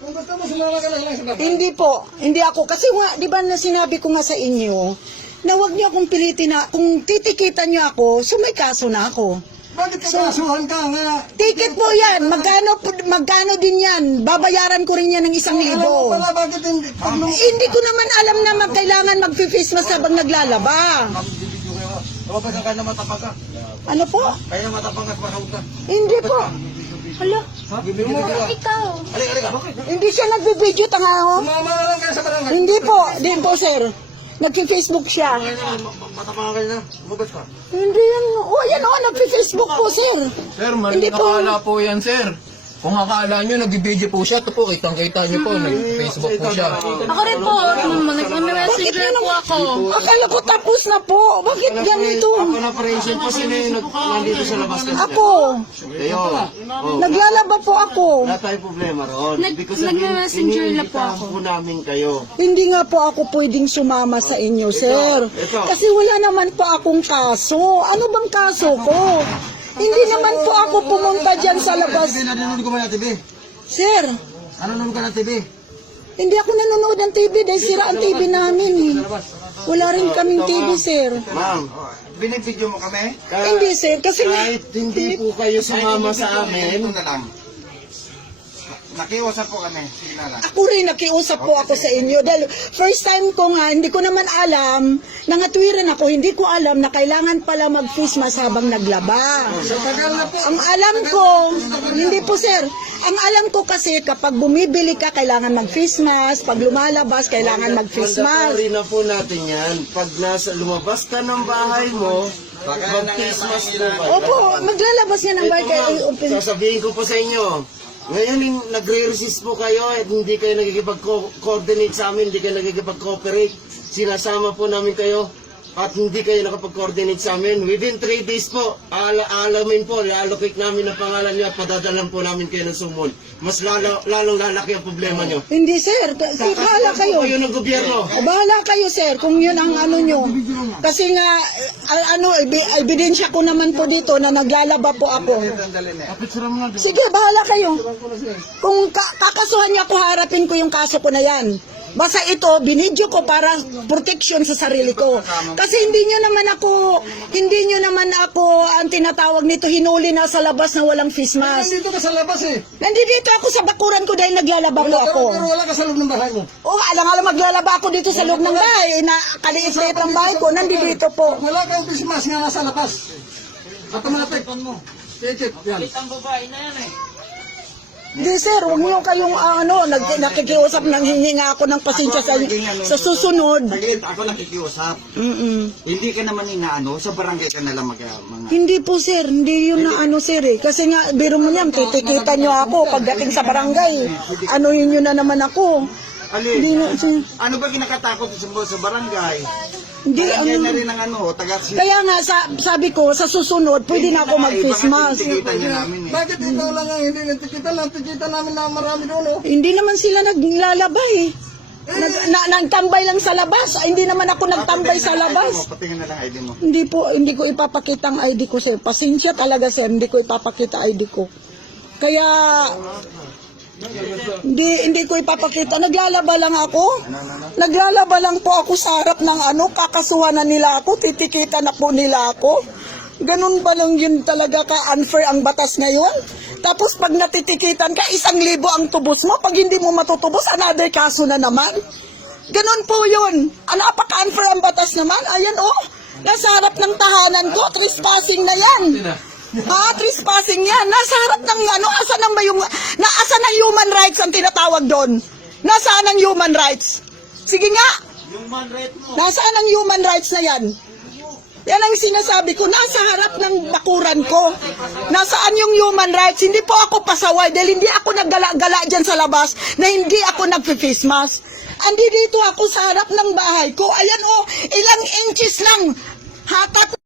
Kung gusto mo, sumama ka lang sa bahay. Hindi po. Hindi ako. Kasi nga, di ba na sinabi ko nga sa inyo, na huwag niyo akong pilitin na, kung titikitan niyo ako, so may kaso na ako. Bakit kakasuhan ka nga? Ticket po yan. Magkano din yan. Babayaran ko rin yan ng 1,000. Alam mo pala, bakit hindi? Hindi ko naman alam na kailangan mag-face-mask habang naglalaba. Kapag ka na matapang ka. Ano po? Kaya matapang at mahawag ka. Hindi po. Hala, Ikaw. Halika. Bakit? hindi siya nagbe-video, tanga ako. Sumama ka lang kayo sa barangay. Hindi po. Hindi po, sir. Nag-Facebook siya. Matapang ka na. Lumabas ka. Hindi yan. Oh, yan oh, nag-Facebook po, sir. Sir, mali Hindi po. nakala po yan, sir. Kung akala nyo, nag-video po siya, ito po, kitang-kita nyo po, nag-Facebook po siya. Ako rin po. Nag-messenger po ako. Akala ko tapos na po. Bakit ganito? Ako na parensin po sino yung nandito sa labas ka. Ako. Kayo. Naglalaba po ako. Wala tayong problema roon. Nag-messenger na po ako. po namin kayo. Hindi nga po ako pwedeng sumama sa inyo, sir. Kasi wala naman po akong kaso. Ano bang kaso ko? Hindi naman po ako pumunta dyan sa labas. Nanonood ko ba na TV? Sir, Nanonood ka na TV? hindi ako nanonood ng TV dahil sira ang TV namin. Wala rin kaming TV, sir. Ma'am, binibidyo mo kami? Hindi, sir. Kasi Kahit hindi po kayo sumama sa amin, ito na lang. Nakiusap po kami. Sige na lang. ako rin nakiusap po ako sa inyo. Dahil first time ko nga, hindi ko naman alam, nangatwiran ako, hindi ko alam na kailangan pala mag-face mask habang naglaba. Tagal na po. Ang alam ko, hindi po sir, ang alam ko kasi kapag bumibili ka, kailangan mag-face mask, pag lumalabas, kailangan mag-face mask. Mandatory na po natin yan. Pag lumabas ka ng bahay mo, mag-face mask po ba? Opo, maglalabas nga ng bahay kayo. Sasabihin ko po sa inyo, ngayon nagre-resist po kayo at hindi kayo nagkikipag-coordinate sa amin, hindi kayo nagkikipag-cooperate. Sinasama po namin kayo at hindi kayo nakapag-coordinate sa amin. Within 3 days po, alamin po, allocate namin ang pangalan niyo at padadalan po namin kayo ng sumon. Mas lalong lalaki ang problema niyo. Hindi sir, bahala kayo. Kayo ng gobyerno. Bahala kayo sir, kung yun ang ano nyo. Kasi nga, ebidensya ko naman po dito na naglalaba po ako. Sige, bahala kayo. Kung kakasuhan niya ako, harapin ko yung kaso ko na yan. Basta ito, binidyo ko para protection sa sarili ko. Kasi hindi nyo naman ako ang tinatawag nito, hinuli na sa labas na walang face mask. Nandito ka sa labas eh. Nandito ako sa bakuran ko dahil naglalaba po ako. Pero wala ka sa loob ng bahay mo. O, alang-alang maglalaba ako dito sa loob ng bahay. Na kaliit-liit ang bahay ko, nandito po. Wala kang face mask nga nasa labas. Automatic. Check. Yan. Hindi sir, huwag niyo kayong nakikiusap, nanghingi nga ako ng pasensya sa susunod. Saglit, ako nakikiusap. Hindi ka naman inaano, sa barangay ka na lang mga... Hindi po sir, hindi yun na sir eh. Kasi nga, biro mo niyan, titikitan niyo ako pagdating sa barangay. Anuhin niyo na naman ako. Hindi na, sir. Ano ba kinakatakot sa barangay? Hindi, Barangay na rin ang taga... kaya nga, sabi ko, sa susunod, pwede na ako mag-face mask. Tikitan niya namin eh. Bakit ikaw lang ang hindi nagtikita namin na marami doon oh. Hindi naman sila naglalaba eh. Nagtambay lang sa labas. Hindi naman ako nagtambay sa labas. Patingin na lang ID mo. Hindi ko ipapakita ang ID ko sir. Pasensya talaga sir, hindi ko ipapakita ID ko. Kaya hindi ko ipapakita. Naglalaba lang ako. Naglalaba lang po ako sa harap ng kakasuhan na nila ako, titikitan na po nila ako. Ganun ba lang yun talaga ka-unfair ang batas ngayon? Tapos pag natitikitan ka, 1,000 ang tubos mo. Pag hindi mo matutubos, another kaso na naman. Ganun po yun. Napaka-unfair ang batas naman. Ayan nasa harap ng tahanan ko, trespassing na yan. Trespassing yan. Nasa harap ng asan ang human rights ang tinatawag doon? Nasaan ang human rights? Sige nga. Nasaan ang human rights na yan? Yan ang sinasabi ko, nasa harap ng bakuran ko. Nasaan yung human rights? Hindi po ako pasaway dahil hindi ako naggala-gala dyan sa labas na hindi ako nag-face mask. Andi dito ako sa harap ng bahay ko. Ayan ilang inches lang. Hatak